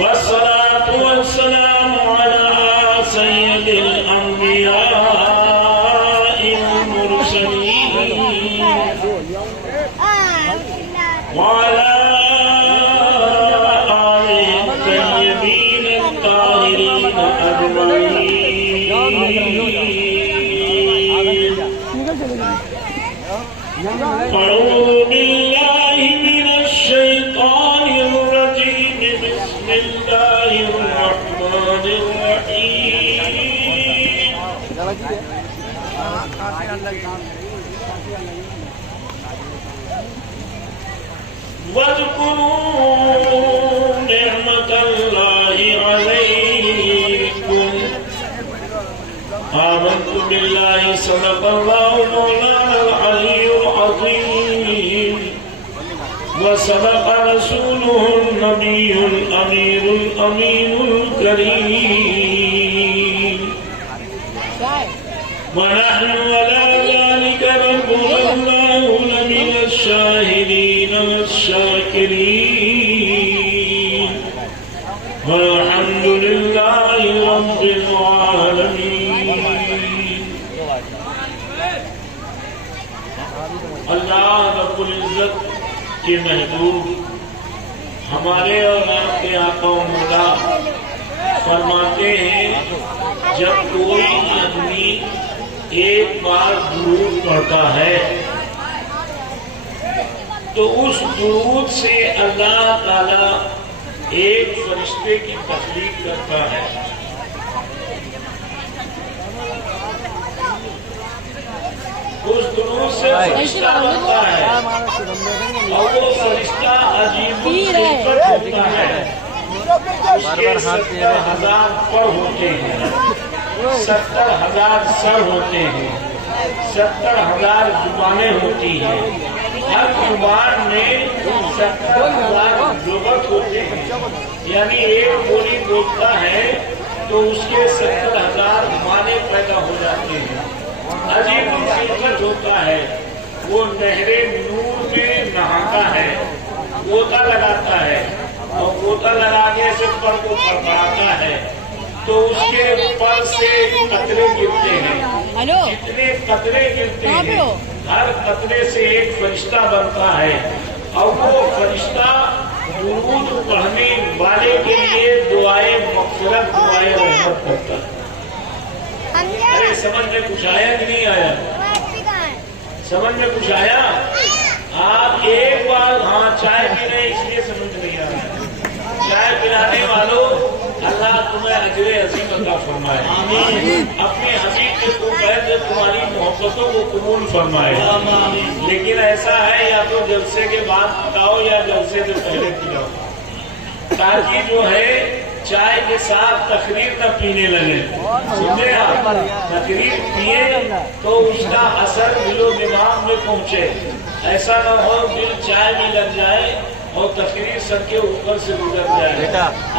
والصلاة والسلام على سيد الأنبياء والمرسلين وعلى آله الطيبين الطاهرين أجمعين. أعوذ بالله من الشيطان الرجيم. بسم الله الرحمن الرحيم. واذكروا نعمة الله عليكم. آمنت بالله صدق الله مولانا العلي العظيم وصدق رسوله النبي الأمير الأمين الكريم ونحن على ذلك ربنا الله لمن الشاهدين والشاكرين والحمد لله رب العالمين. اللہ رب العزت کے محبوب ہمارے اور آپ کے آقا و مولا فرماتے ہیں جب کوئی آدمی ایک بار درود پڑھتا ہے تو اس درود سے اللہ تعالی ایک فرشتے کی تخلیق کرتا ہے. اس درود سے فرشتہ بنتا ہے اور وہ فرشتہ عجیب الصفت ہوتا ہے. اس کے 70,000 پر ہوتے ہیں, 70,000 سر ہوتے ہیں, 70,000 زبانیں ہوتی ہیں. ہر زبان میں 70,000 لغت ہوتے ہیں. یعنی ایک بولی بولتا ہے تو اس کے 70,000 معنی پیدا ہو جاتے ہیں. عجیب صفت ہوتا ہے. وہ نہر نور میں نہاتا ہے, غوطہ لگاتا ہے اور غوطہ لگا کے ایسے پر کو پڑھاتا ہے تو اس کے پر سے قطرے گرتے ہیں. جتنے قطرے گرتے ہیں ہر قطرے سے ایک فرشتہ بنتا ہے اور وہ فرشتہ درود پڑھنے والے کے لیے دعائیں مغفرت, دعائیں رحمت کرتا ہے. ارے سمجھ میں کچھ آیا کہ نہیں آیا؟ سمجھ میں کچھ آیا؟ آپ ایک بار ہاں چائے پی رہے اس لیے سمجھ نہیں آ رہا. چائے پلانے والوں اللہ تمہیں اجر عظیم عطا فرمائے. اپنے حبیب کے قرب تمہاری محبتوں کو قبول فرمائے. لیکن ایسا ہے یا تو جلسے کے بعد پکاؤ یا جلسے سے پہلے پلاؤ تاکہ جو ہے چائے کے ساتھ تقریر نہ پینے لگے. سمجھے آپ؟ تقریر پیے تو اس کا اثر دل و دماغ میں پہنچے. ایسا نہ ہو دل چائے میں لگ جائے اور تقریر سب کے اوپر سے گزر جائے.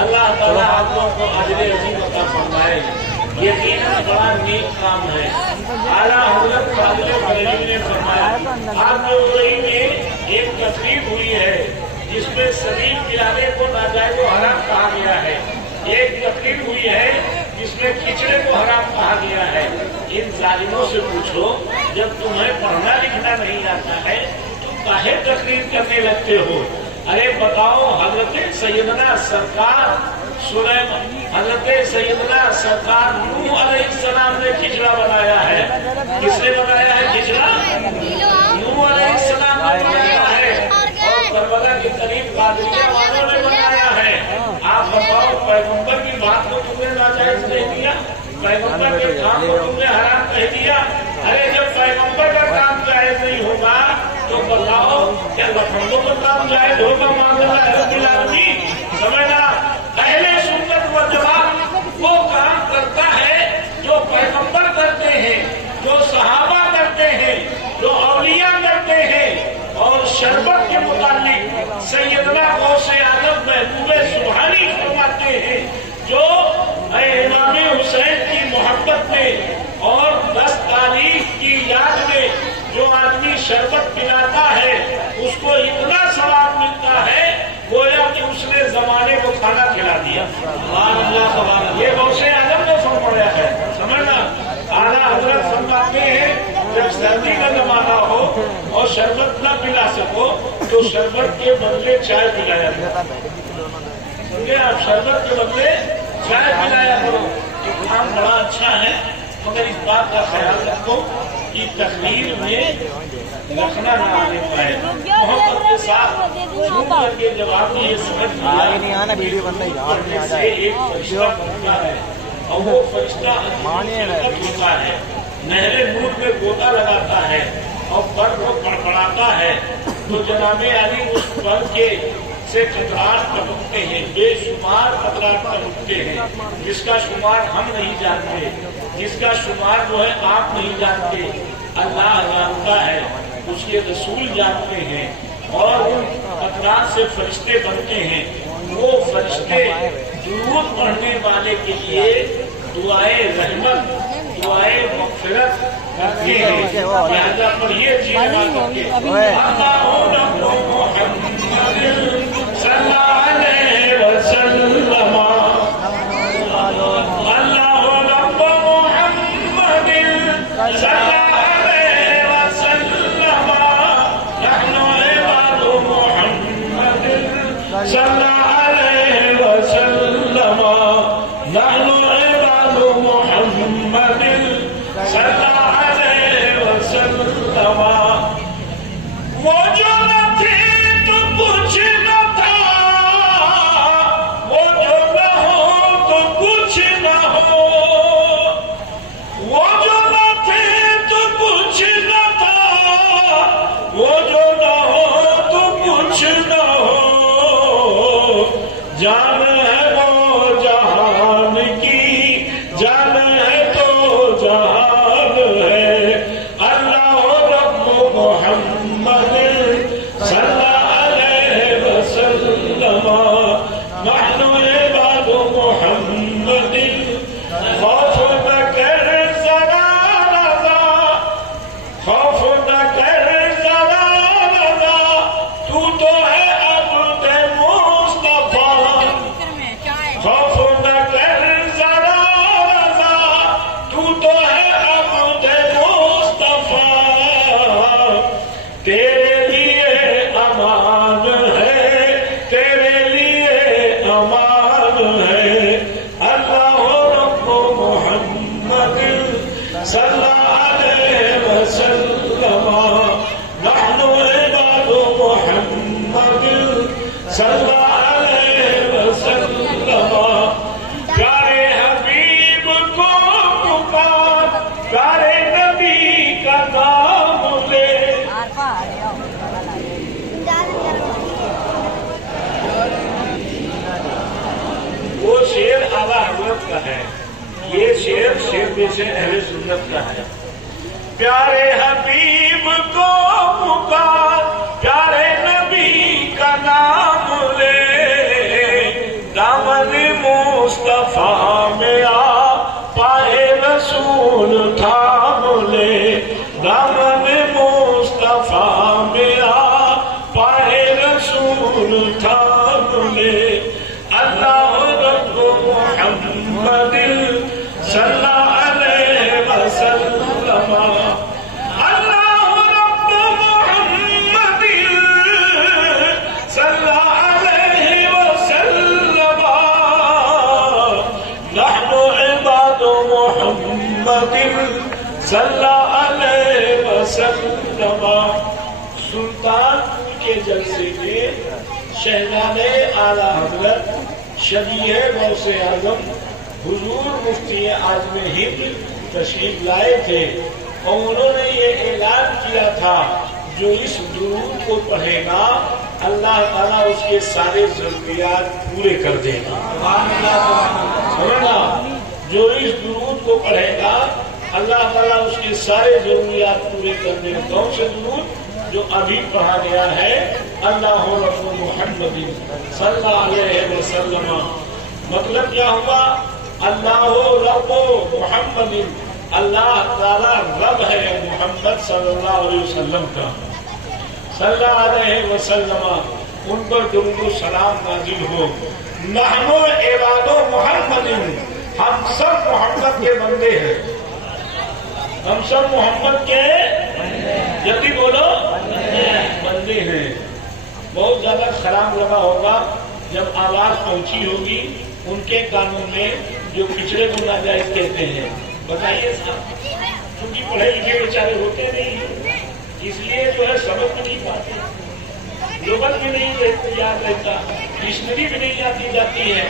اللہ تعالیٰ آپ لوگوں کو اجر عظیم عطا فرمائے. یقیناً بڑا نیک کام ہے. اعلیٰ حضرت فاضل بریلوی نے فرمایا آپ لوگوں میں ایک تقریر ہوئی ہے جس میں سلیم پلانے کو ناجائز و حرام کہا گیا ہے. ایک تقریر ہوئی ہے جس میں کھچڑے کو حرام کہا گیا ہے. ان ظالموں سے پوچھو جب تمہیں پڑھنا لکھنا نہیں آتا ہے تو کاہے تقریر کرنے لگتے ہو؟ ارے بتاؤ حضرت سیدنا سرکار حضرت سیدنا سرکار نوح علیہ السلام نے کھچڑا بنایا ہے. کس نے بنایا ہے کھچڑا؟ نوح علیہ السلام نے بنایا ہے. کربلا کے قریب قادریہ والوں نے بنایا ہے. آپ بتاؤ پیغمبر کی بات کو تم نے ناجائز کہہ دیا, پیغمبر کے کام کو تم نے حرام کہہ دیا. ارے جب پیغمبر کا کام جائز نہیں ہوگا تو بتاؤ کیا لفظوں کا کام جائز ہوگا؟ معاملہ رب العالمین سمجھنا. اہل سنت و جماعت وہ کام کرتا ہے جو پیغمبر کرتے ہیں, جو صحابہ کرتے ہیں, جو اولیاء کرتے ہیں. اور شربت کے متعلق سیدنا غوث اعظم محبوب سبحانی فرماتے ہیں جو امام حسین کی محبت میں اور 10 تاریخ کی یاد میں جو آدمی شربت یہ غوث اعظم نے فرمایا ہے، سمجھنا۔ اعلیٰ حضرت فرماتے ہیں جب سردی کا زمانہ ہو اور شربت نہ پلا سکو تو شربت کے بدلے چائے پلایا کرو، سمجھے آپ؟ شربت کے بدلے چائے پلایا کرو۔ یہ کام بڑا اچھا ہے، مگر اس بات کا خیال رکھو کہ تقریر میں رکھنا نہ آنے پائے، محبت کے ساتھ چھوٹ کر کے جب آپ نے یہ سمجھ لیا سے ایک فرشتہ بنتا ہے اور وہ فرشتہ ہوتا ہے، نہر نور میں گوتا لگاتا ہے اور پر کو پڑپڑاتا ہے، تو جناب علی اس پر کے سے قطرات ٹپکتے ہیں، بے شمار قطرات ٹپکتے ہیں، جس کا شمار ہم نہیں جانتے، جس کا شمار جو ہے آپ نہیں جانتے، اللہ جانتا ہے، اس کے رسول جانتے ہیں، اور ان قطرات سے فرشتے بنتے ہیں۔ وہ فرشتے درود پڑھنے والے کے لیے دعائے رحمت، دعائے مغفرت کرتے ہیں، لہذا پڑھیے جی جان ہے وہ جہان کی، جان ہے تو جہان ہے، اللہ رب محمد صلی اللہ علیہ وسلم، نحن عباد محمد، خوف نہ کر ذرا رضا، خوف نہ کر ذرا رضا، تو تو ہے خوف نہ کر ذرا رضا، تو تو ہے عبد مصطفیٰ، تیرے لیے امان ہے، تیرے لیے امان ہے، اللہ رب محمد صلی اللہ علیہ وسلم، نحن عباد محمد صلی اللہ علیہ وسلم، پیارے حبیب کو پکار، پیارے نبی کا نام لے۔ وہ شعر اعلیٰ حضرت کا ہے، یہ شعر میں سے اہل سنت کا ہے۔ پیارے حبیب کو پکار، پیارے نبی کا نام لے، دامن مصطفیٰ میں آ پائے رسول تھام لے، دامن مصطفیٰ میں آ پائے رسول تھام لے، اللہ رب محمد صلی اللہ علیہ وسلم، اللہ رب محمد صلی اللہ علیہ وسلم، نحن عباد محمد صلی اللہ علیہ وسلم۔ سلطان کے جلسے میں شہزادے اعلیٰ حضرت شبیہ غوث اعظم حضور مفتی اعظم ہند تشریف لائے تھے، اور انہوں نے یہ اعلان کیا تھا جو اس درود کو پڑھے گا اللہ تعالیٰ اس کے سارے ضروریات پورے کر دے گا، سمجھنا، جو اس درود کو پڑھے گا اللہ تعالیٰ اس کے سارے ضروریات پورے کر دے گا۔ کون سے درود؟ جو ابھی پڑھا گیا ہے، اللہ رب محمد صلی اللہ علیہ وسلم۔ مطلب کیا ہوا؟ اللہ رب محمد، اللہ تعالیٰ رب ہے محمد صلی اللہ علیہ وسلم کا، صلی اللہ علیہ وسلم۔ ان پر درود و سلام نازل ہو۔ نحنو عباد محمد، ہم سب محمد کے بندے ہیں، ہم سب محمد کے جلدی بولو بندے ہیں۔ بہت زیادہ خراب لگا ہوگا جب آواز پہنچی ہوگی ان کے کانوں میں جو پچھڑے کو ناجائز کہتے ہیں۔ بتائیے صاحب، کیونکہ پڑھے لکھے بیچارے ہوتے نہیں ہیں، اس لیے جو ہے سبق بھی نہیں پاتے، لغت بھی نہیں یاد رہتا، ڈکشنری بھی نہیں آتی جاتی ہے۔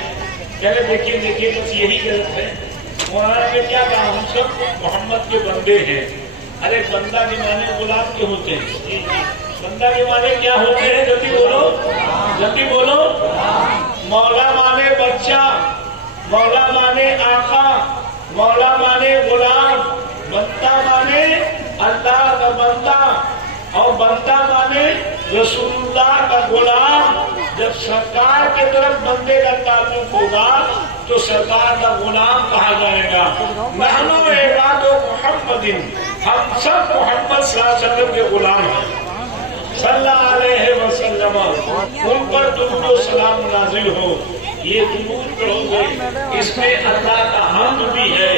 پہلے دیکھیے بس یہی غلط ہے۔ مولانا نے کیا کہا؟ ہم سب محمد کے بندے ہیں۔ ارے بندہ کے معنی غلام کے ہوتے ہیں، بندہ کے معنی کیا ہوتے ہیں؟ جلدی بولو جلدی بولو۔ مولا مانے بچہ، مولا مانے آقا، مولا مانے غلام، بندہ مانے اللہ کا بندہ، اور بندہ مانے رسول اللہ کا غلام۔ جب سرکار کے طرف بندے کا تعلق ہوگا تو سرکار کا غلام کہا جائے گا۔ نحنو عباد محمد، ہم سب محمد صلی اللہ علیہ وسلم کے غلام ہیں، صلی اللہ علیہ وسلم، ان پر درود و سلام نازل ہو۔ یہ درود پڑھو گے، اس میں اللہ کا حمد بھی ہے،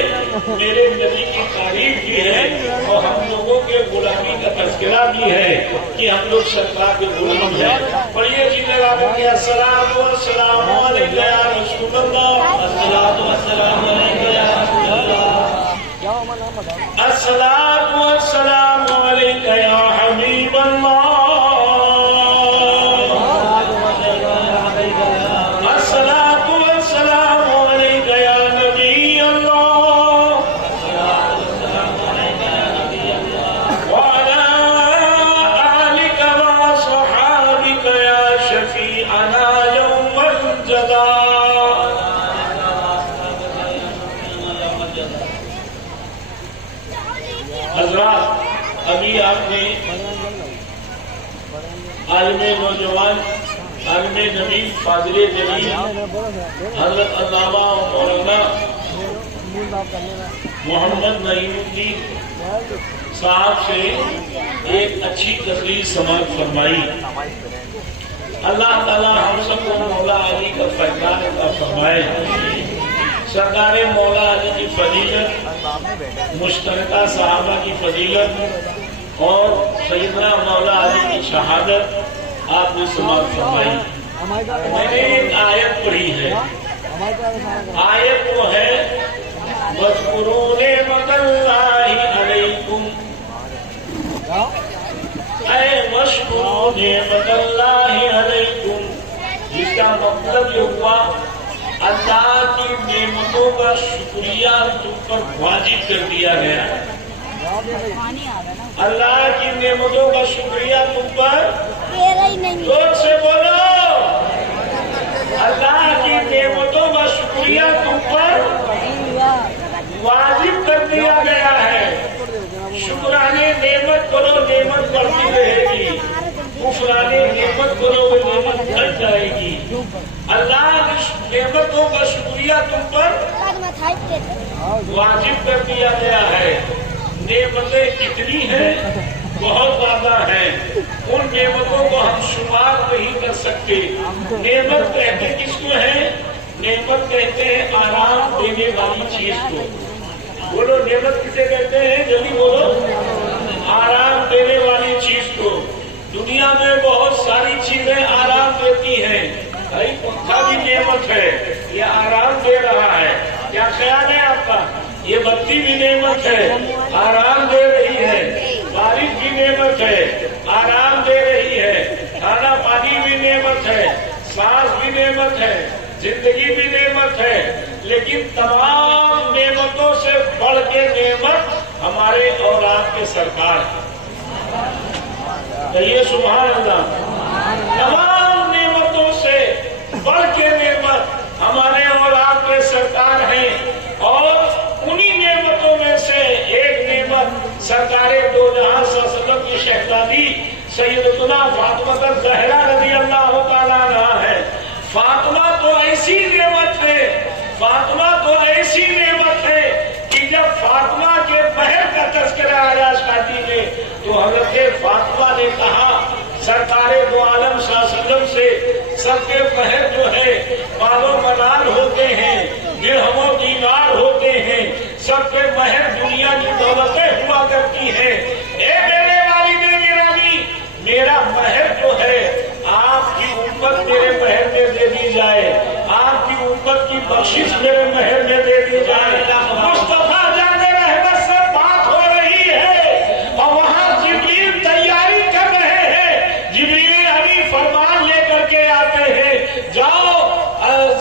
میرے نبی کی تعریف بھی ہے، اور ہم لوگوں کے غلامی کا تذکرہ بھی ہے کہ ہم لوگ سرکار کے غلام ہیں۔ پڑھیے جی لگا کے السلام والسلام علیک یا رسول اللہ، الصلاۃ والسلام علیک یا رسول اللہ، الصلاۃ والسلام علیک یا حبیب اللہ، حضرات ابھی آپ نے عالم نوجوان، عالم نبی، فاضل جلیل حضرت علامہ و مولانا محمد نعیم الدین صاحب سے ایک اچھی تقریر سماعت فرمائی۔ اللہ تعالیٰ ہم سب کو مولا علی کا فیضان عطا فرمائے۔ سرکار مولا علی کی فضیلت، مشترکہ صحابہ کی فضیلت اور سیدنا مولا علی کی شہادت آپ نے سماعت فرمائی۔ میں نے ایک آیت پڑھی ہے، آیت وہ ہے وَاذْكُرُوا نِعْمَةَ اللَّهِ عَلَيْكُمْ، اے وَاشْكُرُوا نِعْمَةَ اللَّهِ عَلَيْكُمْ، جس کا مطلب یہ ہوا اللہ کی نعمتوں کا شکریہ تم پر واجب کر دیا گیا ہے۔ اللہ کی نعمتوں کا شکریہ تم پر، زور سے بولو، اللہ کی نعمتوں کا شکریہ تم پر واجب کر دیا گیا ہے۔ شکرانے نعمت کرو، نعمت بڑھتی رہے گی، کفرانے نعمت کرو گے نعمت گھٹ جائے گی۔ اللہ کی نعمتوں کا شکریہ تم پر واجب کر دیا گیا ہے۔ نعمتیں کتنی ہیں؟ بہت زیادہ ہیں، ان نعمتوں کو ہم شمار نہیں کر سکتے۔ نعمت کہتے کس کو ہے؟ نعمت کہتے ہیں آرام دینے والی چیز کو۔ بولو نعمت کسے کہتے ہیں؟ جلدی بولو، آرام دینے والی چیز کو۔ دنیا میں بہت ساری چیزیں آرام دیتی ہیں، پنکھا بھی نعمت ہے، یہ آرام دے رہا ہے، کیا خیال ہے آپ کا؟ یہ بتی بھی نعمت ہے، آرام دے رہی ہے، بارش بھی نعمت ہے، آرام دے رہی ہے، کھانا پانی بھی نعمت ہے، سانس بھی نعمت ہے، زندگی بھی نعمت ہے، لیکن تمام نعمتوں سے بڑھ کے نعمت ہمارے اور آپ کے سرکار ہے۔ کہیے سبحان اللہ۔ تمام نعمتوں سے بڑھ کے نعمت ہمارے اور آپ کے سرکار ہیں، اور انہی نعمتوں میں سے ایک نعمت سرکار دو جہاں صلی اللہ علیہ وسلم کی شہزادی سیدتنا فاطمہ الزہرا رضی اللہ تعالیٰ عنہا ہے۔ فاطمہ تو ایسی نعمت ہے، فاطمہ تو ایسی نعمت ہے کہ جب فاطمہ کے بہن کا تذکرہ آیا شادی میں تو حضرت فاطمہ نے کہا سرکار دو عالم صلی اللہ علیہ وسلم سے سب کے مہر جو ہے مال و منال ہوتے ہیں، درہم و دینار ہوتے ہیں، سب کے مہر دنیا کی دولتیں ہوا کرتی ہیں۔ اے میرے والد گرامی، میرا مہر جو ہے آپ کی امت میرے مہر میں دے دی جائے، آپ کی امت کی بخشش میرے مہر میں دے دی جائے۔ مصطفیٰ جان رحمت سے بات ہو رہی ہے اور وہاں جبریل تیاری کر رہے ہیں۔ جبریل ابھی فرمان لے کر کے آتے ہیں، جاؤ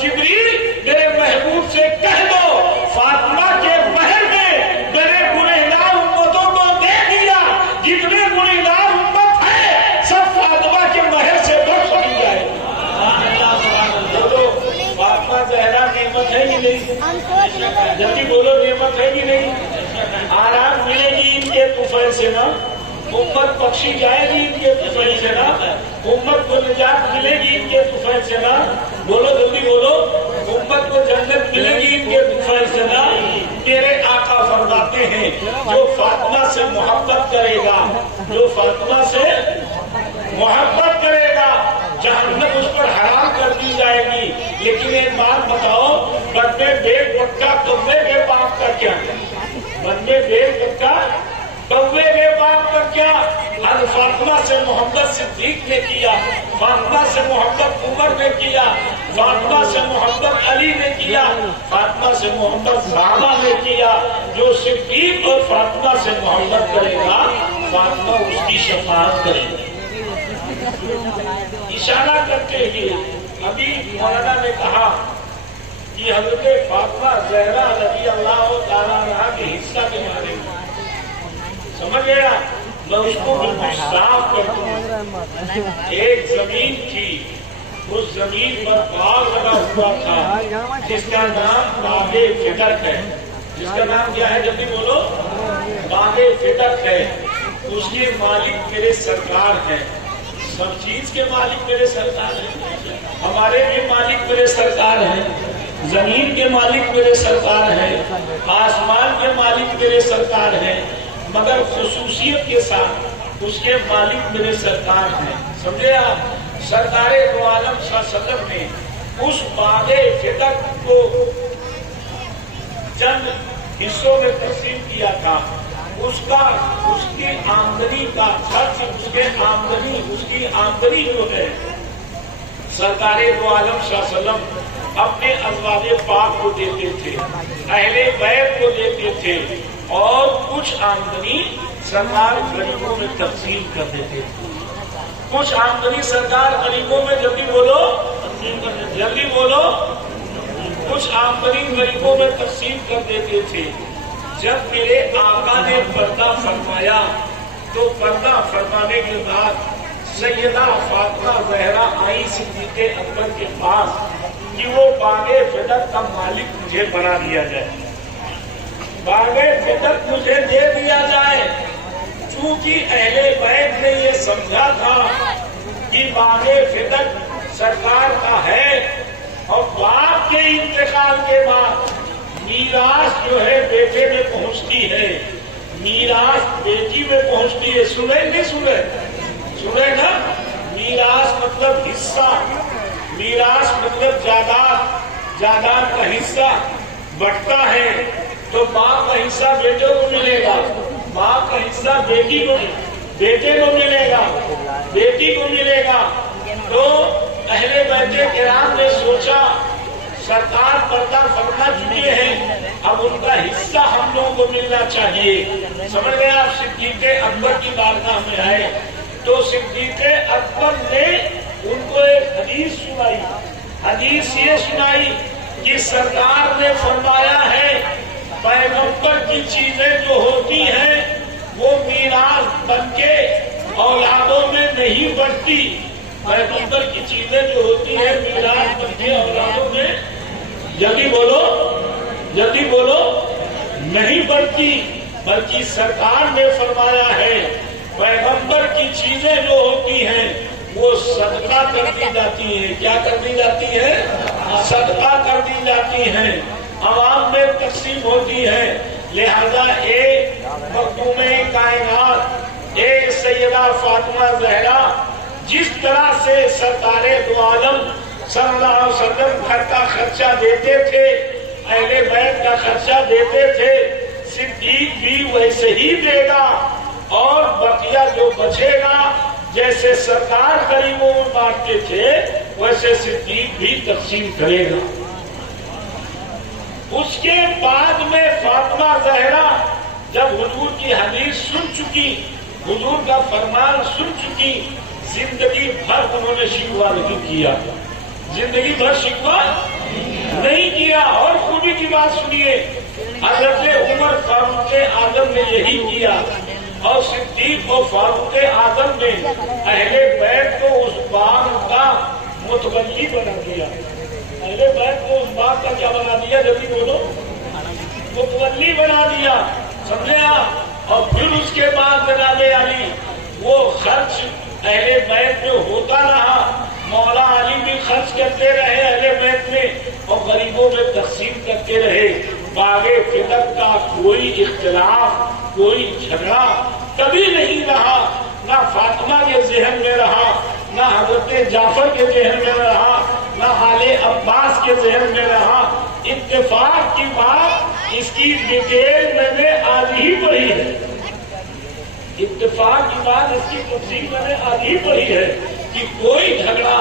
جبریل میرے محبوب سے کہہ دو فاطمہ کے مہر میں میرے گنہگار امتوں کو دے دیا، جتنے گنہگار امت ہے سب فاطمہ کے مہر سے بخش دی جائے۔ فاطمہ زہرا نعمت ہے کہ نہیں؟ جلدی بولو، نعمت ہے کہ نہیں؟ آرام ملے گی ان کے طفیل سے نا، امت بخشی جائے گی ان کے طفیل سے نا، امت کو نجات ملے گی ان کے طفیل سے نا، بولو جلدی بولو، امت کو جنت ملے گی ان کے طفیل سے نا۔ میرے آقا فرماتے ہیں جو فاطمہ سے محبت کرے گا، جو فاطمہ سے محبت کرے گا جہنم اس پر حرام کر دی جائے گی۔ لیکن ایک بات بتاؤ، بندے بیگ بٹا کوے کے باپ کا کیا؟ بندے بیگ بٹا کوے کے باپ کا کیا؟ حضرت فاطمہ سے محبت صدیق نے کیا، فاطمہ سے محبت عمر نے کیا، فاطمہ سے محبت علی نے کیا، فاطمہ سے محبت زہرا نے کیا۔ جو صدیق اور فاطمہ سے محبت کرے گا فاطمہ اس کی شفاعت کرے گی۔ اشارہ کرتے ہوئے ابھی مولانا نے کہا کہ حضرت فاطمہ زہرا رضی اللہ تعالیٰ عنہا کے حصہ کے بارے میں سمجھ گیا، میں اس کو بالکل صاف کر دوں۔ ایک زمین تھی، اس زمین پر باغ لگا ہوا تھا جس کا نام باغ فدق ہے۔ جس کا نام کیا ہے؟ جلدی بولو، باغ فدق ہے۔ اس کے مالک میرے سرکار ہیں، سب چیز کے مالک میرے سرکار ہیں، ہمارے بھی مالک میرے سرکار ہیں، زمین کے مالک میرے سرکار ہیں، آسمان کے مالک میرے سرکار ہیں، مگر خصوصیت کے ساتھ اس کے مالک میرے سرکار ہیں۔ سمجھے آپ؟ سرکار دو عالم صلی اللہ علیہ وسلم نے اس باغ فدق کو چند حصوں میں تقسیم کیا تھا۔ اس کی آمدنی کا خرچ، اس کی آمدنی جو ہے سرکار دو عالم صلی اللہ علیہ وسلم اپنے ازواج پاک کو دیتے تھے، اہل بیت کو دیتے تھے، اور کچھ آمدنی سرکار غریبوں میں تقسیم کر دیتے تھے۔ کچھ آمدنی سرکار غریبوں میں، جلدی بولو جلدی بولو، کچھ آمدنی غریبوں میں تقسیم کر دیتے تھے۔ جب میرے آقا نے پردہ فرمایا تو پردہ فرمانے کے بعد سیدہ فاطمہ زہرا آئی صدیق اکبر کے پاس کہ وہ باغ فدق کا مالک مجھے بنا دیا جائے، باغ فدق مجھے دے دیا جائے۔ چونکہ اہل بیت نے یہ سمجھا تھا کہ باغ فدق سرکار کا ہے، اور باپ کے انتقال کے بعد میراث جو ہے بیٹے میں پہنچتی ہے، میراث بیٹی میں پہنچتی ہے۔ سنے نہیں سنے؟ سنے نا؟ میراث مطلب حصہ، میراث مطلب جائیداد، جائیداد کا حصہ بٹتا ہے تو باپ کا حصہ بیٹے کو ملے گا، باپ کا حصہ بیٹی کو، بیٹے کو ملے گا، بیٹی کو ملے گا۔ تو اہل بیت کرام نے سوچا سرکار پردہ فرما چکے ہیں، اب ان کا حصہ ہم لوگوں کو ملنا چاہیے۔ سمجھ گئے آپ؟ صدیق اکبر کی بارگاہ میں آئے تو صدیق اکبر نے ان کو ایک حدیث سنائی۔ حدیث یہ سنائی کہ سرکار نے فرمایا ہے پیغمبر کی چیزیں جو ہوتی ہیں وہ میراث بن کے اولادوں میں نہیں بڑھتی، پیغمبر کی چیزیں جو ہوتی ہیں میراث بن کے اولادوں میں، جلدی بولو جلدی بولو، نہیں بڑھتی، بلکہ سرکار نے فرمایا ہے پیغمبر کی چیزیں جو ہوتی ہیں وہ صدقہ کر دی جاتی ہیں۔ کیا کر دی جاتی ہے؟ صدقہ کر دی جاتی ہیں، عوام میں تقسیم ہوتی ہے۔ لہذا اے مخدوم کائنات، اے سیدہ فاطمہ زہرا، جس طرح سے سرکار دو عالم صلی اللہ علیہ وسلم گھر کا خرچہ دیتے تھے، اہل بیت کا خرچہ دیتے تھے، صدیق بھی ویسے ہی دے گا، اور بقیہ جو بچے گا جیسے سرکار غریبوں میں بانٹتے تھے ویسے صدیق بھی تقسیم کرے گا۔ اس کے بعد میں فاطمہ زہرا جب حضور کی حدیث سن چکی، حضور کا فرمان سن چکی، زندگی بھر انہوں نے شکوہ نہیں کیا، زندگی بھر شکوہ نہیں کیا۔ اور خوبی کی بات سنیے، حضرت عمر فاروق اعظم نے یہی کیا، اور صدیق و فاروق اعظم نے اہل بیت کو اس باغ کا متولی بنا دیا۔ اہل بیت کو اس باغ کا کیا بنا دیا؟ جبھی بولو، متولی بنا دیا، سمجھے آپ؟ اور پھر اس کے بعد جناب علی وہ خرچ اہل بیت میں ہوتا رہا، مولا علی بھی خرچ کرتے رہے اہل بیت میں، اور غریبوں میں تقسیم کرتے رہے۔ باغ فطر کا کوئی اختلاف، کوئی جھگڑا کبھی نہیں رہا، نہ فاطمہ کے ذہن میں رہا، نہ حضرت جعفر کے ذہن میں رہا، نہ آل عباس کے ذہن میں رہا۔ اتفاق کی بات، اس کی ڈیٹیل میں نے آج ہی پڑھی ہے، اتفاق کی بات اس کی تفصیل میں نے آج ہی پڑھی ہے کہ کوئی جھگڑا،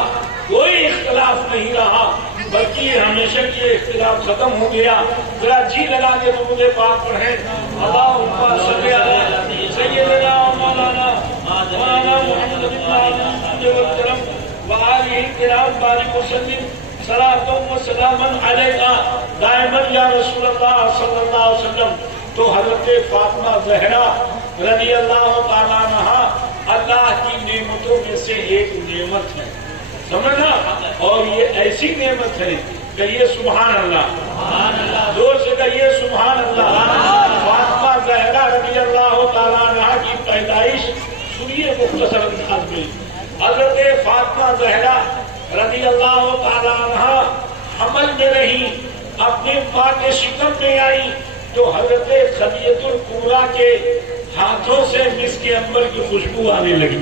کوئی اختلاف نہیں رہا، بلکہ ہمیشہ کے اختلاف ختم ہو گیا۔ ذرا جی لگا کے درود پاک پڑھیں، اللہم صلی علی سیدنا مولانا محمد وآلہ الکرام بارک وسلم صلاۃ و سلام علیکہ دائما یا رسول اللہ صلی اللہ علیہ وسلم۔ تو حضرت فاطمہ زہرا رضی اللہ تعالیٰ عنہا اللہ کی نعمتوں میں سے ایک نعمت ہے، سمجھنا؟ اور یہ ایسی نعمت ہے کہ یہ سبحان اللہ، زور سے کہیے سبحان اللہ۔ فاطمہ زہرا رضی اللہ تعالیٰ عنہا کی پیدائش سنیے مختصر انداز میں۔ حضرت فاطمہ زہرا رضی اللہ تعالیٰ عنہا حمل میں رہی، اپنی ماں کے شکم میں آئی تو حضرت خدیجہ الکبریٰ کے ہاتھوں سے مسک عنبر کی خوشبو آنے لگی،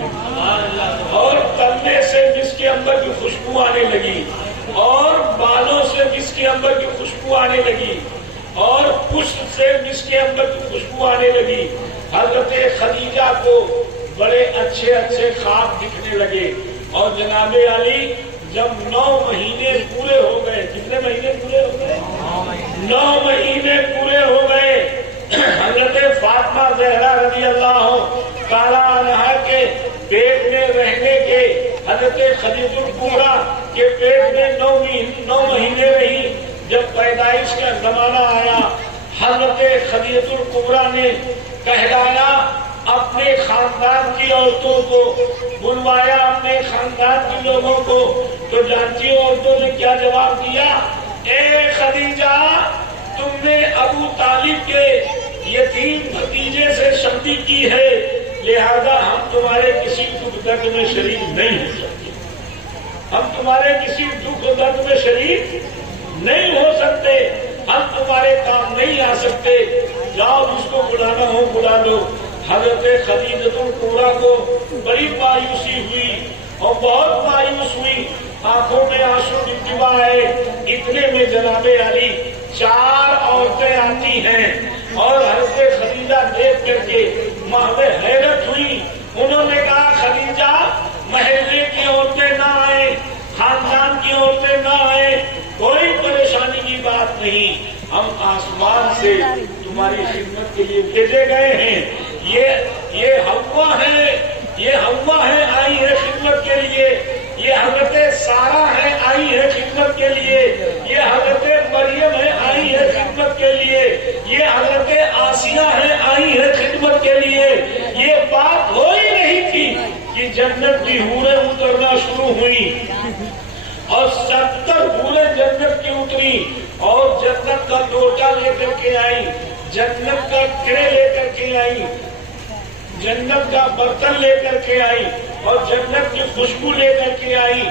اور تلنے سے مسک عنبر کی خوشبو آنے لگی، اور بالوں سے مسک عنبر کی خوشبو آنے لگی، اور پشت سے مسک عنبر کی خوشبو آنے لگی۔ حضرت خدیجہ کو بڑے اچھے اچھے خواب دکھنے لگے، اور جناب علی جب 9 مہینے پورے ہو گئے، کتنے مہینے پورے ہو گئے؟ 9 مہینے پورے ہو گئے، حضرت فاطمہ زہرا رضی اللہ تعالیٰ عنہا کے پیٹ میں رہنے کے، حضرت خدیجہ الکبریٰ کے پیٹ میں 9 مہینے رہی۔ جب پیدائش کا زمانہ آیا، حضرت خدیجہ الکبریٰ نے کہلایا، اپنے خاندان کی عورتوں کو بلوایا، اپنے خاندان کے لوگوں کو، تو جانتی عورتوں نے کیا جواب دیا؟ اے خدیجہ، تم نے ابو طالب کے یتیم بھتیجے سے شادی کی ہے، لہذا ہم تمہارے کسی دکھ درد میں شریک نہیں ہو سکتے، ہم تمہارے کسی دکھ درد میں شریک نہیں ہو سکتے، ہم تمہارے کام نہیں آ سکتے، جاؤ جس کو بلانا ہو بلا لو۔ حضرت خدیجہ الکبریٰ کو بڑی مایوسی ہوئی، اور بہت مایوس ہوئی، آنکھوں میں آنسو ڈبڈبا آئے۔ اتنے میں جناب علی 4 عورتیں آتی ہیں، اور حضرت خدیجہ دیکھ کر کے محو حیرت ہوئی۔ انہوں نے کہا خدیجہ، محلے کی عورتیں نہ آئیں، خاندان کی عورتیں نہ آئیں، کوئی پریشانی کی بات نہیں، ہم آسمان سے تمہاری خدمت کے لیے بھیجے گئے ہیں، یہ حوا ہے، یہ حوا ہے آئی ہے خدمت کے لیے، یہ حضرت سارہ ہے آئی ہے خدمت کے لیے، یہ حضرت مریم ہے آئی ہے خدمت کے لیے، یہ حضرت آسیہ ہے آئی ہے خدمت کے لیے۔ یہ بات ہو ہی نہیں تھی کہ جنت کی حوریں اترنا شروع ہوئی، اور 70 حوریں جنت کی اتری، اور جنت کا لوٹا لے کر کے آئی، جنت کا ٹرے لے کر کے آئی، جنت کا برتن لے کر کے آئی، اور جنت کی خوشبو لے کر کے آئی،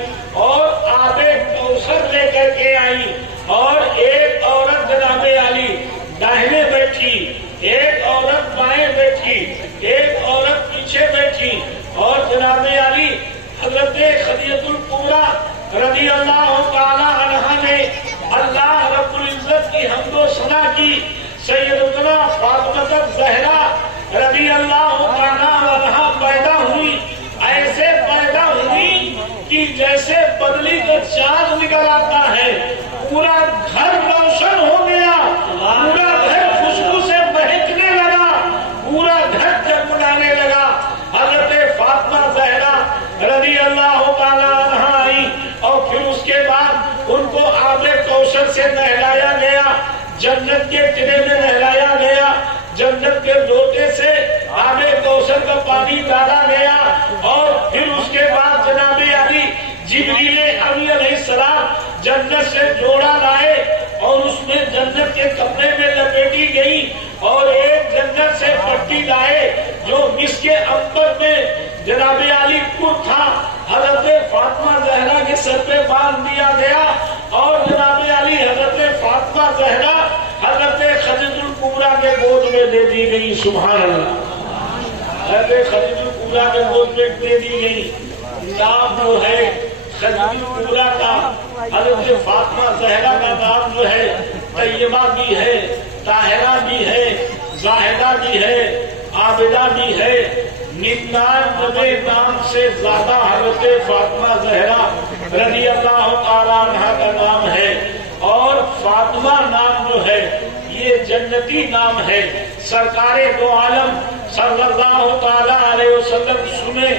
اور آب کوثر لے کر کے آئی۔ اور ایک عورت جناب علی داہنے بیٹھی، ایک عورت بائیں بیٹھی، ایک عورت پیچھے بیٹھی، اور جناب علی حضرت رضی اللہ تعالی عنہ نے اللہ رب العزت کی حمد و ثنا کی. سیدتنا فاطمہ الزہرا رضی اللہ تعالی عنہ پیدا ہوئی، ایسے پیدا ہوئی کہ جیسے بدلی کا چاند نکل آتا ہے، پورا گھر روشن ہو گیا، پورا گھر خوشبو سے مہکنے لگا، پورا گھر جگمگانے لگا. حضرت فاطمہ زہرا رضی اللہ تعالی عنہ آئی اور پھر اس کے بعد ان کو آب کوثر سے نہلایا گیا، جنت کے کنارے میں نہلایا گیا، جنت کے لوٹے سے آب کوثر کا پانی ڈالا گیا. اور پھر اس کے بعد جناب علی جبریل امین علیہ السلام جنت سے جوڑا لائے اور اس میں جنت کے کپڑے میں لپیٹی گئی، اور ایک جنت سے پٹی لائے جو مسک عنبر میں جناب علی کو تھا، حضرت فاطمہ زہرا کے سر پہ باندھ دیا گیا. اور جناب علی حضرت فاطمہ زہرا حضرت خدیجہ الکبریٰ کے گود میں دے دی گئی. سبحان اللہ، حضرت خدیجہ الکبریٰ کے گود میں دے دی گئی. نام جو ہے خدیجہ الکبریٰ کا، حضرت فاطمہ زہرا کا نام جو ہے طیبہ بھی ہے، طاہرہ بھی ہے، زاہدہ بھی ہے، عابدہ بھی ہے. 99 نام سے زیادہ حضرت فاطمہ زہرا رضی اللہ تعالی عنہ کا نام ہے. اور فاطمہ نام جو ہے یہ جنتی نام ہے. سرکار دو عالم صلی اللہ تعالی علیہ وسلم سنے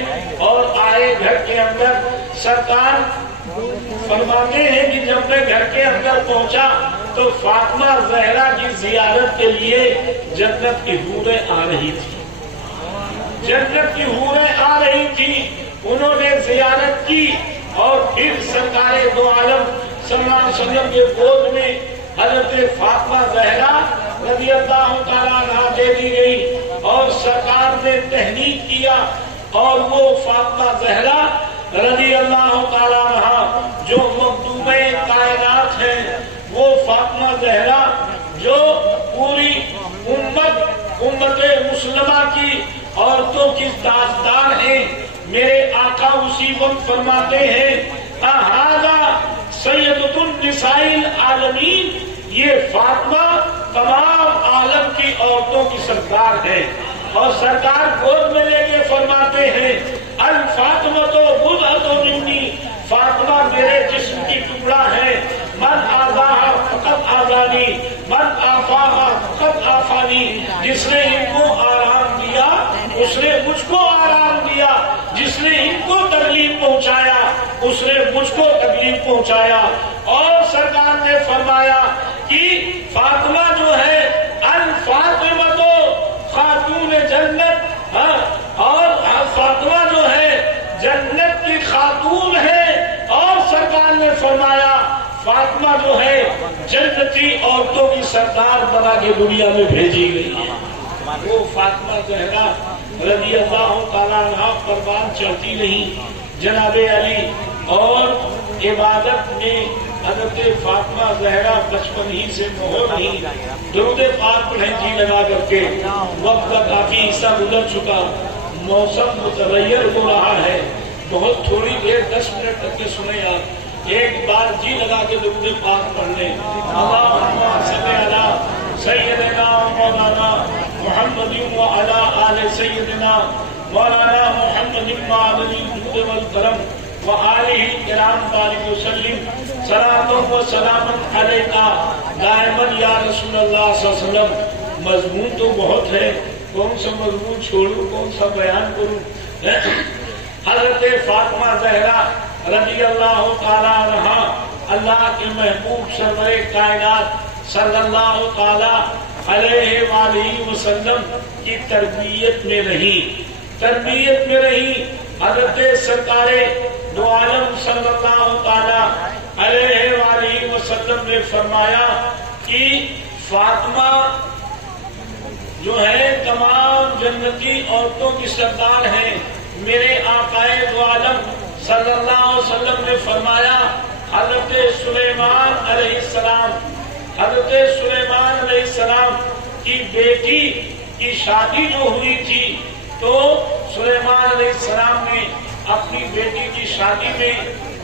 اور آئے گھر کے اندر. سرکار فرماتے ہیں کہ جب میں گھر کے اندر پہنچا تو فاطمہ زہرا کی زیارت کے لیے جنت کی حوریں آ رہی تھی، جنت کی حوریں آ رہی تھی. انہوں نے زیارت کی اور پھر سرکار دو عالم صلی اللہ علیہ وسلم کے گود میں حضرت فاطمہ زہرا رضی اللہ تعالیٰ عنہ دے دی گئی. اور سرکار نے تہنیت کیا اور وہ فاطمہ زہرا رضی اللہ تعالیٰ عنہ جو مخدومہ کائنات ہے، وہ فاطمہ زہرا جو پوری امت مسلمہ کی عورتوں کی تاجدار ہیں. میرے آقا اسی وقت فرماتے ہیں اہذا سیدۃ النساء العالمین، یہ فاطمہ تمام عالم کی عورتوں کی سردار ہے. اور سرکار گود میں لے کے فرماتے ہیں الفاطمہ تو بضعۃ منی، فاطمہ میرے جسم کی ٹکڑا ہے. من آذاہا فقط آذانی، من آفاہا فقط آفانی. جس نے ان کو آرام دیا اس نے مجھ کو آرام دیا، جس نے ان کو تکلیف پہنچایا اس نے مجھ کو تکلیف پہنچایا. اور سرکار نے فرمایا کہ فاطمہ جو ہے الفاطمہ تو خاتون جنت، اور فاطمہ جو ہے جنت کی خاتون ہے. اور سرکار نے فرمایا فاطمہ جو ہے جنتی عورتوں کی سردار بنا کے دنیا میں بھیجی گئی ہے. وہ فاطمہ زہرا رضی اللہ تعالیٰ عنہ پروان چڑھتی نہیں جناب علی. اور عبادت میں حضرت فاطمہ زہرا بچپن ہی سے مہر نہیں. درود پاک پڑھیں جی لگا کر کے. وقت کا کافی حصہ گزر چکا، موسم متغیر ہو رہا ہے. بہت تھوڑی دیر 10 منٹ تک کے سنیں آپ. ایک بار جی لگا کے درود پاک پڑھ لیں. اللہم صلی علی سیدنا مولانا محمد وعلی آل سیدنا مولانا محمد وعلی الجود والکرم وآلہ الکرام بارک وسلم صلاۃ و سلام علیکہ دائما یا رسول اللہ صلی اللہ علیہ وسلم. مضمون تو بہت ہے، کون سا مضمون چھوڑوں، کون سا بیان کروں. حضرت فاطمہ زہرا رضی اللہ تعالی عنہ اللہ کے محبوب سرور کائنات صلی اللہ تعالی علیہ وآلہ وسلم کی تربیت میں رہی. حضرت سرکار دو عالم صلی اللہ تعالی علیہ وآلہ وسلم نے فرمایا کہ فاطمہ جو ہے تمام جنتی عورتوں کی سردار ہیں. میرے آقا دو عالم صلی اللہ علیہ وسلم نے فرمایا حضرت سلیمان علیہ السلام کی بیٹی کی شادی جو ہوئی تھی تو سلیمان علیہ السلام نے اپنی بیٹی کی شادی میں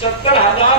70,000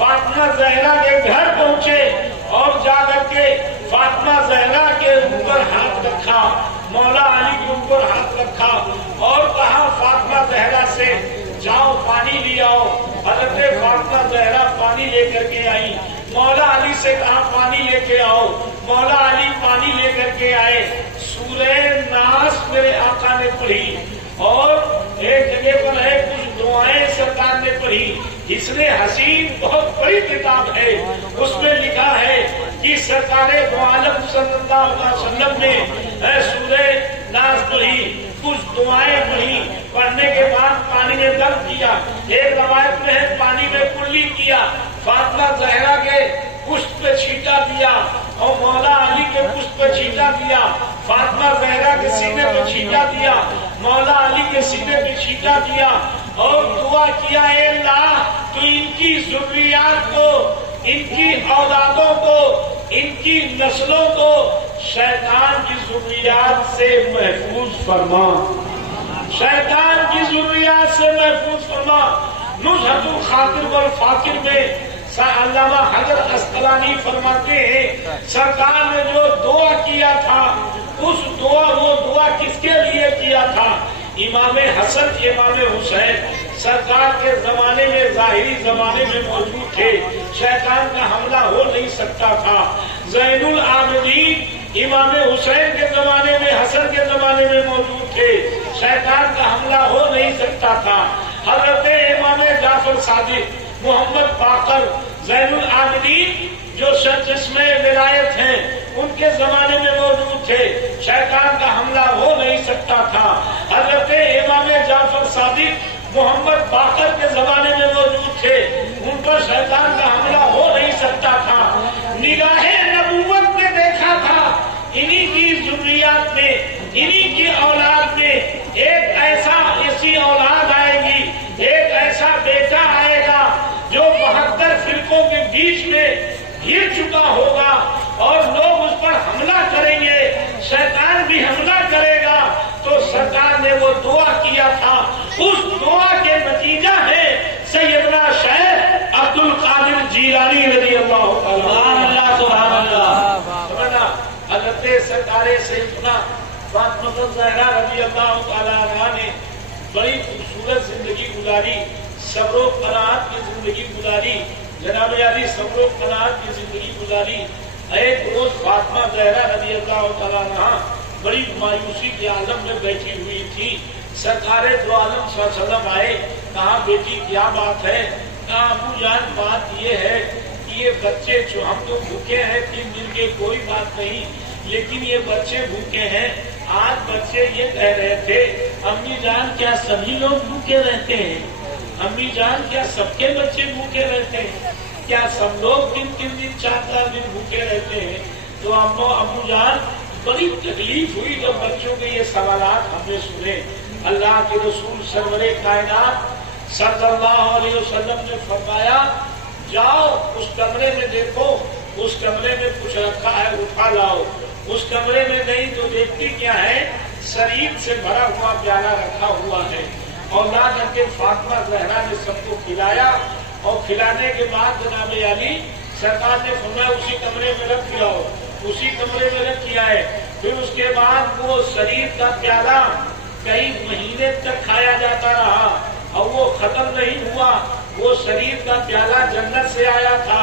فاطمہ زہرا کے گھر پہنچے اور جا کر کے فاطمہ زہرا کے اوپر ہاتھ رکھا، مولا علی کے اوپر ہاتھ رکھا اور کہا فاطمہ زہرا سے جاؤ پانی لے آؤ۔ حضرت فاطمہ زہرا پانی لے کر کے آئی، مولا علی سے کہا پانی لے کے آؤ، مولا علی پانی لے کر کے آئے۔ سورہ ناس میرے آقا نے پڑھی اور ایک جگہ پر ہے کچھ دعائیں سرکار نے پڑھی۔ حسن حسین بہت بڑی کتاب ہے، اس میں لکھا ہے کہ سرکار دو عالم صلی اللہ علیہ وسلم نے سورہ ناس پڑھی، کچھ دعائیں پڑھی، پڑھنے کے بعد پانی میں دم کیا، ایک روایت میں ہے پانی میں کلی کیا، فاطمہ زہرا کے پشت پہ چھینٹا دیا اور مولا علی کے پشت پہ چھینٹا دیا، فاطمہ زہرا کے سینے پہ چھینٹا دیا، مولا علی کے سینے پہ چھینٹا دیا اور دعا کیا، اے اللہ تو ان کی ذریات کو، ان کی اولادوں کو، ان کی نسلوں کو شیطان کی ذریات سے محفوظ فرما، شیطان کی ذریات سے محفوظ فرما۔ نزہۃ الخاطر والفاکر میں علامہ حجر عسقلانی فرماتے ہیں سرکار نے جو دعا کیا تھا اس دعا، وہ دعا کس کے لیے کیا تھا؟ امام حسن امام حسین سرکار کے زمانے میں، ظاہری زمانے میں موجود تھے، شیطان کا حملہ ہو نہیں سکتا تھا۔ زین العابدین امام حسین کے زمانے میں، حسن کے زمانے میں موجود تھے، شیطان کا حملہ ہو نہیں سکتا تھا۔ حضرت امام جعفر صادق، محمد باقر، زین العابدین جو جسم ولایت ہیں ان کے زمانے میں موجود تھے، شیطان کا حملہ ہو نہیں سکتا تھا۔ حضرت امام جعفر صادق محمد باقر کے زمانے میں موجود تھے، ان پر شیطان کا حملہ ہو نہیں سکتا تھا۔ نگاہ نبوت نے دیکھا تھا انہی کی ذریات میں، انہی کی اولاد میں ایک ایسی اولاد آئے گی، ایک ایسا بیٹا آئے گا جو 72 فرقوں کے بیچ میں گر چکا ہوگا اور لوگ اس پر حملہ کریں گے، شیطان بھی حملہ کرے گا۔ تو سرکار نے وہ دعا کیا تھا، اس دعا کے نتیجہ ہے سیدنا شیخ عبد القادر جیلانی رضی اللہ تعالیٰ سبحان اللہ۔ حضرت سرکار سیدنا فاطمہ زہرا رضی اللہ تعالیٰ عنہ نے بڑی خوبصورت زندگی گزاری، صبر و قناعت کی زندگی گزاری، جناب علی صبر و قناعت کی زندگی گزاری۔ ایک روز فاطمہ زہرا رضی اللہ تعالیٰ عنہ بڑی مایوسی کے عالم میں بیٹھی ہوئی تھی، سرکار دو عالم صلی اللہ علیہ وسلم آئے، کہا بیٹی کیا بات ہے؟ کہا ابو جان بات یہ ہے کہ یہ بچے جو ہم تو بھوکے ہیں 3 دن کے کوئی بات نہیں، لیکن یہ بچے بھوکے ہیں۔ آج بچے یہ کہہ رہے تھے امی جان کیا سبھی لوگ بھوکے رہتے ہیں؟ امی جان کیا سب کے بچے بھوکے رہتے ہیں؟ کیا سب لوگ 3 دن 4 دن بھوکے رہتے ہیں؟ تو ابو جان بڑی تکلیف ہوئی جب بچوں کے یہ سوالات ہم نے سنے۔ اللہ کے رسول سرور کائنات صلی اللہ علیہ وسلم نے فرمایا جاؤ اس کمرے میں دیکھو، اس کمرے میں کچھ رکھا ہے اٹھا لاؤ، اس کمرے میں نہیں تو دیکھتی کیا ہے؟ شریر سے بھرا ہوا پیالہ رکھا ہوا ہے، اور لا کر کے فاطمہ زہرا نے سب کو کھلایا، اور کھلانے کے بعد جناب علی سرکار نے فرمایا اسی کمرے میں رکھ دیا ہو، اسی کمرے میں رکھا ہے۔ پھر اس کے بعد وہ شریر کا پیالہ کئی مہینے تک کھایا جاتا رہا اور وہ ختم نہیں ہوا۔ وہ شریر کا پیالہ جنت سے آیا تھا،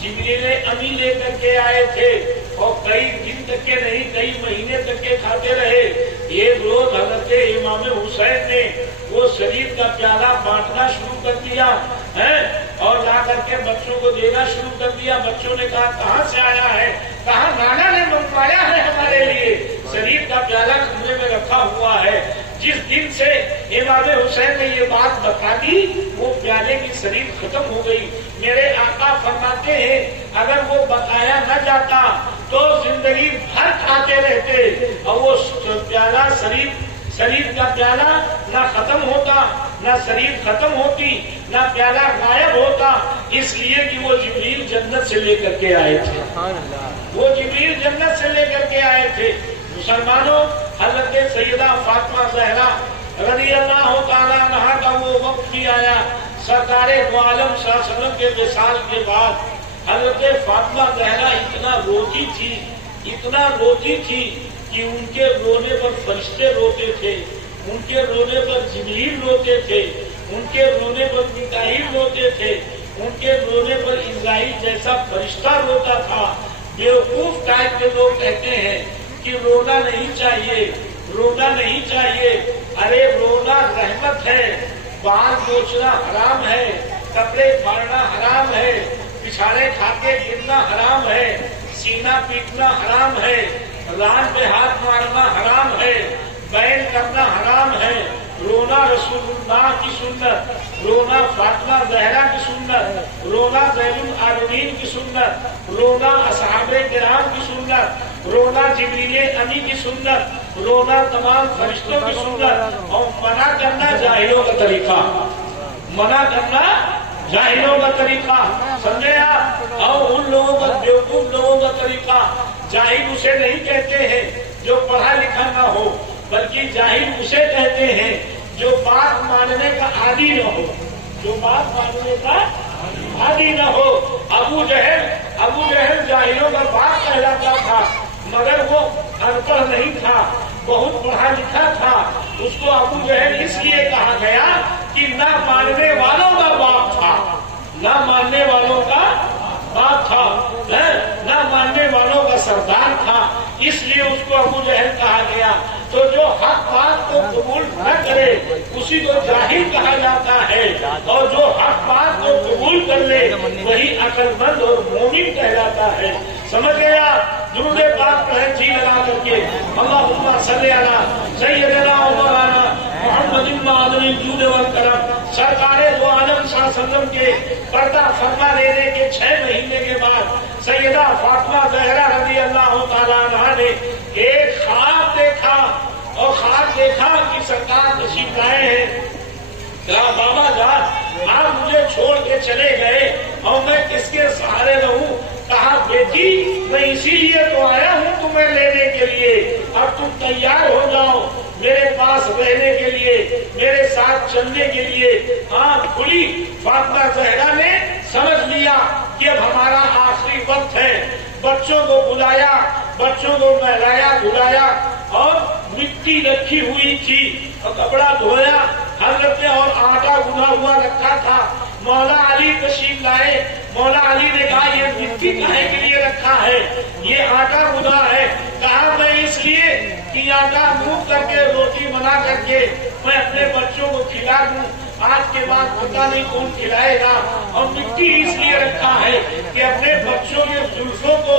جبریل امی لے کر کے آئے تھے اور کئی دن تک کے نہیں کئی مہینے تک کے کھاتے رہے۔ ایک روز حضرت امام حسین نے وہ شریر کا پیالہ بانٹنا شروع کر دیا ہے اور لا کر کے بچوں کو دینا شروع کر دیا۔ بچوں نے کہا کہاں سے آیا ہے؟ کہا نانا نے منگوایا ہے ہمارے لیے، شریر کا پیالہ کمرے میں رکھا ہوا ہے۔ جس دن سے امام حسین نے یہ بات بتا دی وہ پیالے کی شریر ختم ہو گئی۔ میرے آقا فرماتے ہیں اگر وہ بتایا نہ جاتا تو زندگی بھر کھاتے رہتے اور وہ پیالہ شریر کا پیالہ نہ ختم ہوتا، نہ شریر ختم ہوتی، نہ پیالہ غائب ہوتا، اس لیے کہ وہ جبریل جنت سے لے کر کے آئے تھے، وہ جبریل جنت سے لے کر کے آئے تھے۔ مسلمانوں، حضرت سیدہ فاطمہ زہرا رضی اللہ تعالیٰ عنہ کا وہ وقت بھی آیا، سرکار دو عالم صلی اللہ علیہ وسلم کے وصال کے بعد حضرت فاطمہ زہرا اتنا روتی تھی کہ ان کے رونے پر فرشتے روتے تھے، ان کے رونے پر جبریل روتے تھے، ان کے رونے پر میکائیل روتے تھے، ان کے رونے پر اسرائیل جیسا فرشتہ روتا تھا۔ بیوقوف ٹائپ کے لوگ کہتے ہیں کہ رونا نہیں چاہیے، رونا نہیں چاہیے۔ ارے رونا رحمت ہے، بال نوچنا حرام ہے، کپڑے پھاڑنا حرام ہے، بچھانے کھا کے گرنا حرام ہے، سینہ پیٹنا حرام ہے، ران پہ ہاتھ مارنا حرام ہے، بین کرنا حرام ہے۔ رونا رسول اللہ کی سنت، رونا فاطمہ زہرا کی سنت، رونا زین العابدین کی سنت، رونا اصحاب کرام کی سنت، رونا جبریل امی کی سنت، رونا تمام فرشتوں کی سنت، اور منع کرنا جاہلوں کا طریقہ، منع کرنا جاہلوں کا طریقہ، سمجھے آپ؟ اور ان لوگوں کا بیوقوف لوگوں کا طریقہ۔ جاہل اسے نہیں کہتے ہیں جو پڑھا لکھا نہ ہو، بلکہ جاہل اسے کہتے ہیں جو بات ماننے کا عادی نہ ہو، جو بات ماننے کا عادی نہ ہو۔ ابو جہل جاہلوں کا باپ کہلاتا تھا، مگر وہ ان پڑھ نہیں تھا، بہت پڑھا لکھا تھا۔ اس کو ابو جہل اس لیے کہا گیا کہ نہ ماننے والوں کا باپ تھا، نہ ماننے والوں کا باپ تھا، نہ ماننے والوں کا سردار تھا، اس لیے اس کو ابو جہل کہا گیا۔ تو جو حق بات کو قبول نہ کرے اسی کو جاہل کہا جاتا ہے، اور جو حق بات کو قبول کر لے وہی عقل مند اور مومن کہلاتا ہے۔ سمجھ گیا؟ درود پاک پڑھیں جی لگا کر کے، اللہم صلی علی سیدنا و مولانا محمد معدن الجود والکرم۔ سرکار دو عالم صلی اللہ علیہ وسلم کے پردہ فرما لینے کے 6 مہینے کے بعد سیدہ فاطمہ زہرا رضی اللہ تعالیٰ عنہا نے ایک خواب دیکھا، اور خواب دیکھا کہ سرکار تشریف لائے ہیں۔ کہا بابا جان آپ مجھے چھوڑ کے چلے گئے اور میں کس کے سہارے رہوں؟ کہا بیٹی میں اسی لیے تو آیا ہوں تمہیں لینے کے لیے، اب تم تیار ہو جاؤ میرے پاس رہنے کے لیے، میرے ساتھ چلنے کے لیے۔ آنکھ کھلی، فاطمہ زہرا نے سمجھ لیا کہ اب ہمارا آخری وقت ہے۔ بچوں کو بلایا، بچوں کو نہلایا دھلایا، اور مٹی رکھی ہوئی تھی اور کپڑا دھویا حضرت، اور آٹا گنا ہوا رکھا تھا۔ مولا علی تشریف لائے، مولا علی نے کہا یہ مٹی کاہے کے لیے رکھا ہے؟ یہ آٹا گنا ہے۔ کہا میں اس لیے کہ آٹا گوندھ کر کے روٹی بنا کر کے میں اپنے بچوں کو کھلا دوں، آج کے بعد پتہ نہیں کون کھلائے گا۔ اور مٹی اس لیے رکھا ہے کہ اپنے بچوں کے زلفوں کو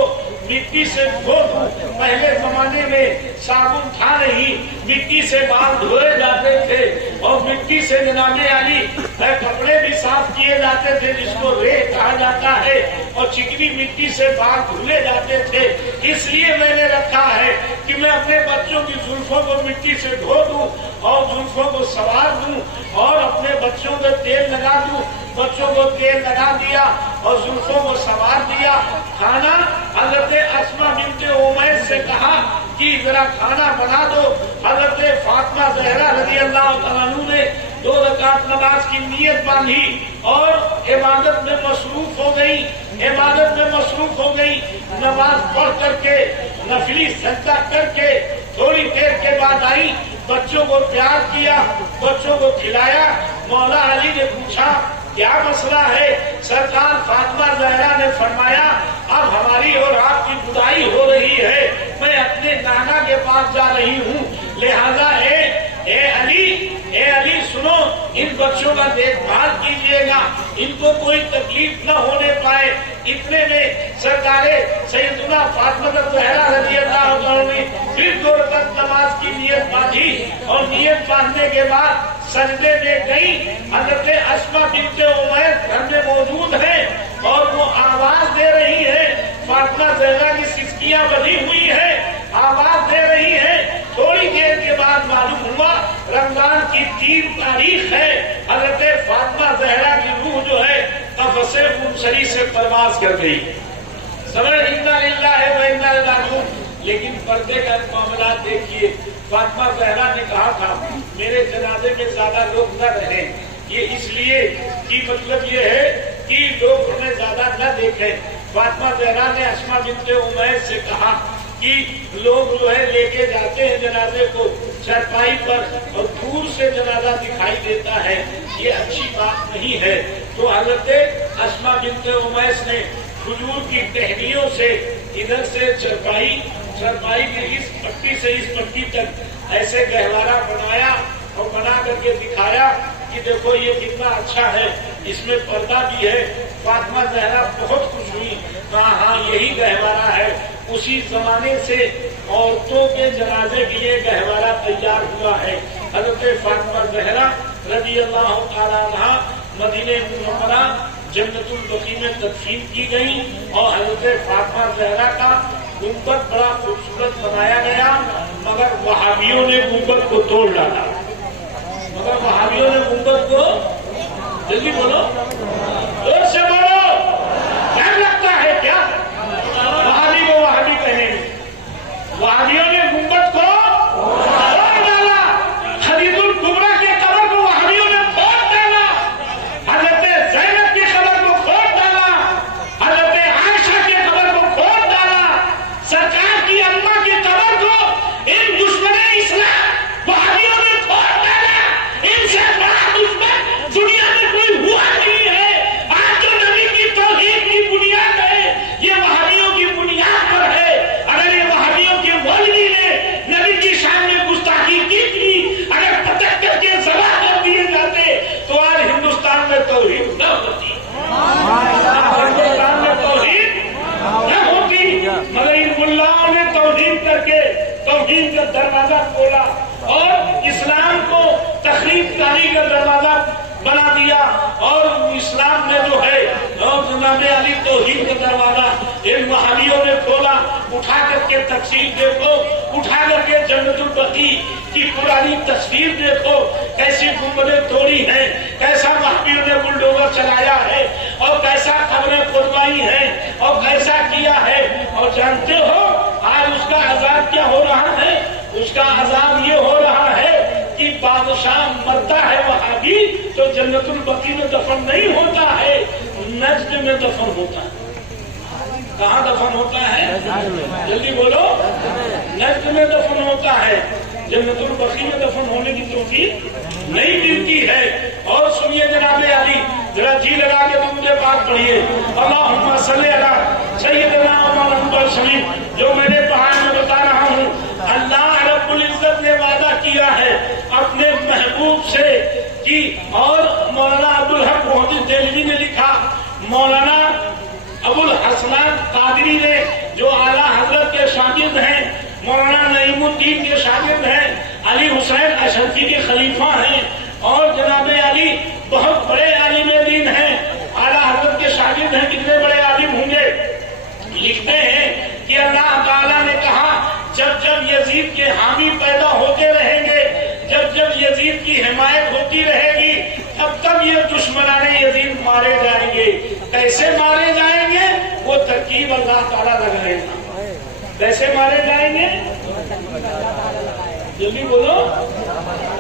مٹی سے دھو دوں۔ پہلے زمانے میں صابن تھا نہیں، مٹی سے بال دھوئے جاتے تھے، اور مٹی سے جناب علی کپڑے بھی صاف کیے جاتے تھے جس کو ریح کہا جاتا ہے، اور چکنی مٹی سے بال دھلے جاتے تھے۔ اس لیے میں نے رکھا ہے کہ میں اپنے بچوں کی زلفوں کو مٹی سے دھو دوں اور زلفوں کو سنوار دوں، اور اپنے بچوں کو تیل لگا دوں۔ بچوں کو تیل لگا دیا اور زلفوں کو سنوار دیا۔ کھانا حضرت اسماء بنت عمیس سے کہا کہ ذرا کھانا بنا دو۔ حضرت فاطمہ زہرا رضی اللہ تعالیٰ عنہ نے 2 رکعت نماز کی نیت باندھی اور عبادت میں مصروف ہو گئی، عبادت میں مصروف ہو گئی۔ نماز پڑھ کر کے نفلی سجدہ کر کے تھوڑی دیر کے بعد آئی، بچوں کو پیار کیا، بچوں کو کھلایا۔ مولا علی نے پوچھا کیا مسئلہ ہے؟ سرکار فاطمہ زہرا نے فرمایا اب ہماری اور آپ کی جدائی ہو رہی ہے، میں اپنے نانا کے پاس جا رہی ہوں، لہذا اے علی سنو، ان بچوں کا دیکھ بھال کیجئے گا، ان کو کوئی تکلیف نہ ہونے پائے۔ اتنے میں سرکار سیدنا فاطمہ زہرا رضی اللہ عنہا نے پھر 2 رکعت نماز کی نیت باندھی، اور نیت باندھنے کے بعد سجدے میں گئی۔ حضرت اسماء بنت عمیس گھر میں موجود ہے اور وہ آواز دے رہی ہے، فاطمہ زہرا کی سسکیاں بندھی ہوئی ہے، آواز دے رہی ہے۔ تھوڑی دیر کے بعد معلوم ہوا رمضان کی 3 تاریخ ہے، حضرت فاطمہ زہرا کی روح جو ہے قفص منشری سے پرواز کر گئی۔ سمجھ انا للہ و انا الیہ راجعون۔ لیکن پردے کا معاملات دیکھیے. فاطمہ زہرا نے کہا تھا میرے جنازے میں زیادہ لوگ نہ رہیں، یہ اس لیے کہ مطلب یہ ہے کہ لوگ ہمیں زیادہ نہ دیکھیں. فاطمہ زہرا نے اسما بنت امیس سے کہا کہ لوگ جو ہے لے کے جاتے ہیں جنازے کو چرپائی پر اور دور سے جنازہ دکھائی دیتا ہے، یہ اچھی بات نہیں ہے. تو حضرت اسما بنت امیس نے کھجور کی ٹہنیوں سے ادھر سے چرپائی کی اس پٹی سے اس پٹی تک ایسے گہوارہ بنایا اور بنا کر کے دکھایا کہ دیکھو یہ کتنا اچھا ہے، اس میں پردہ بھی ہے. فاطمہ زہرا بہت خوش ہوئی، کہا ہاں یہی گہوارہ ہے. اسی زمانے سے عورتوں کے جنازے کے لیے گہوارہ تیار ہوا ہے. حضرت فاطمہ زہرا رضی اللہ تعالیٰ عنہا مدینہ منورہ جنت البقیع میں تدفین کی گئی اور حضرت فاطمہ زہرا کا گنبد بڑا خوبصورت بنایا گیا، مگر وہابیوں نے گنبد کو توڑ ڈالا. وہابیوں نے گنبد کو، جلدی بولو، زور سے بولو، ڈر لگتا ہے کیا وہابی کو وہابی کہنے میں؟ وہابیوں نے گنبد کو توڑ ڈالا، خدیجہ الکبریٰ کے قبر کو وہابیوں نے پھوڑ ڈالا، حضرت زینب کی قبر کو پھوڑ ڈالا، حضرت عائشہ کی قبر کو پھوڑ ڈالا، سرکار کی اماں کی قبر کو ان دشمن اسلام وہابیوں نے پھوڑ ڈالا. ان سے بڑا دشمن دنیا میں کوئی ہوا نہیں ہے. آج جو نبی کی توحید کی بنیاد ہے یہ وہابیوں کی بنیاد پر ہے. اگر یہ وہابیوں کے مولوی نے نبی کی شان میں گستاخی کی تھی، اگر پٹک کر کے ذبح کر دیے جاتے تو آج ہندوستان میں توحید نہ ہوتی، ہندوستان میں توحید نہ ہوتی. مگر ان ملاؤں نے توحید کر کے توحید کا دروازہ کھولا اور اسلام کو تخریب کاری کا دروازہ بنا دیا. اور اسلام میں جو ہے اور جناب علی توحید کا دروازہ ان وہابیوں نے کھولا. اٹھا کر کے تقسیم دیکھو، اٹھا کر کے جنت البقیع کی پرانی تصویر دیکھو، کیسی گنبدیں توڑی ہیں، کیسا وہابیوں نے بلڈوزر چلایا ہے اور کیسا قبریں کھدوائی ہیں اور کیسا کیا ہے. اور جانتے ہو آج اس کا عذاب کیا ہو رہا ہے؟ اس کا عذاب یہ ہو رہا ہے کہ بادشاہ مرتا ہے وہابی تو جنت البقیع میں دفن نہیں ہوتا ہے، نجد میں دفن ہوتا ہے. کہاں دفن ہوتا ہے؟ جلدی بولو، نجد میں دفن ہوتا ہے. جنت البقیع میں دفن ہونے کی توفیق نہیں ملتی ہے. اور سنیے جناب علی، ذرا جی لگا کے درود پاک پڑھیے، اللہم صلی علی سیدنا مولانا شریف. جو میں نے پہاڑ میں بتا رہا ہوں، اللہ رب العزت نے وعدہ کیا ہے اپنے محبوب سے کہ، اور مولانا عبدالحق محدث دہلوی نے لکھا، مولانا ابو الحسنات قادری نے جو اعلیٰ حضرت کے شاگرد ہیں، مولانا نعیم الدین کے شاگرد ہیں، علی حسین اشرفی کے خلیفہ ہیں اور جناب علی بہت بڑے عالم دین ہیں، اعلیٰ حضرت کے شاگرد ہیں. کتنے بڑے عالم ہوں گے؟ لکھتے ہیں کہ اللہ تعالیٰ نے کہا جب جب یزید کے حامی پیدا ہوتے رہیں گے، جب جب یزید کی حمایت ہوتی رہے گی، تب تب یہ دشمنان یزید مارے جائیں گے. کیسے مارے جائیں گے؟ وہ ترکیب اللہ تعالیٰ لگائے گا. کیسے مارے جائیں گے؟ جلدی بولو،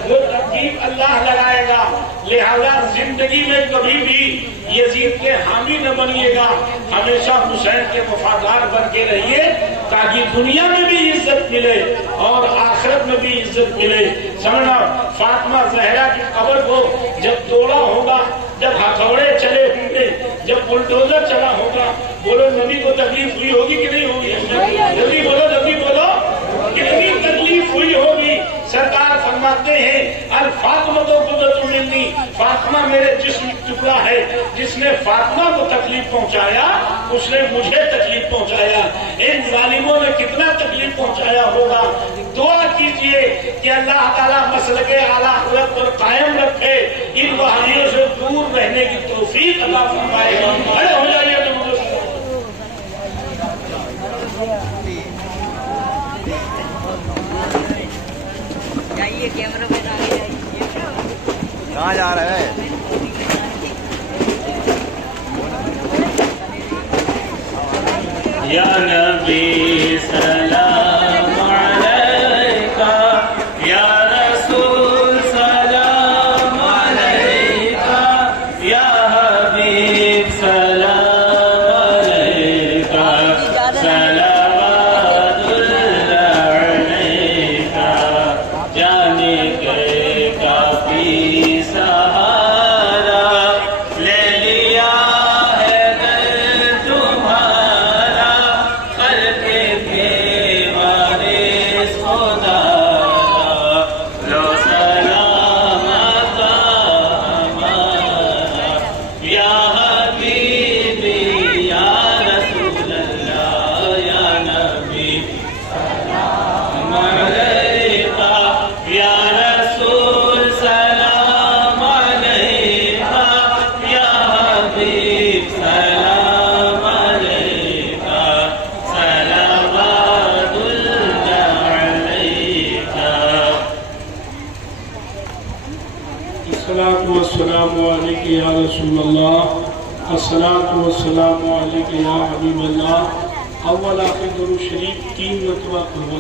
وہ ترکیب اللہ لگائے گا. لہذا زندگی میں کبھی بھی یزید کے حامی نہ بنیے گا، ہمیشہ حسین کے وفادار بن کے رہیے تاکہ دنیا میں بھی عزت ملے اور آخرت میں بھی عزت ملے. سمجھنا، فاطمہ زہرا کی قبر کو جب توڑا ہوگا، جب ہتھوڑے چلے ہوں گے، جب بلڈوزر چلا ہوگا، بولو نبی کو تکلیف ہوئی ہوگی کہ نہیں ہوگی؟ جلدی بولو، جلدی بولو، کتنی تکلیف ہوئی ہوگی. سرکار فرماتے ہیں الفاطمہ تو قدرت منی، فاطمہ میرے جسم ٹکڑا ہے. جس نے فاطمہ کو تکلیف پہنچایا اس نے مجھے تکلیف پہنچایا. ان ظالموں نے کتنا تکلیف پہنچایا ہوگا. دعا کیجئے کہ اللہ تعالیٰ مسلک اعلیٰ حضرت پر قائم رکھے، ان وہابیوں سے دور رہنے کی توفیق عطا فرمائے. کھڑے ہو جائیے. کیمرہ میں آگے جائیے. کہاں جا رہا ہے؟ یا نبی سلام رسول اللہ، الصلاۃ والسلام علیک یا حبیب اللہ۔ اول آخر درود شریف 3 مرتبہ پڑھو۔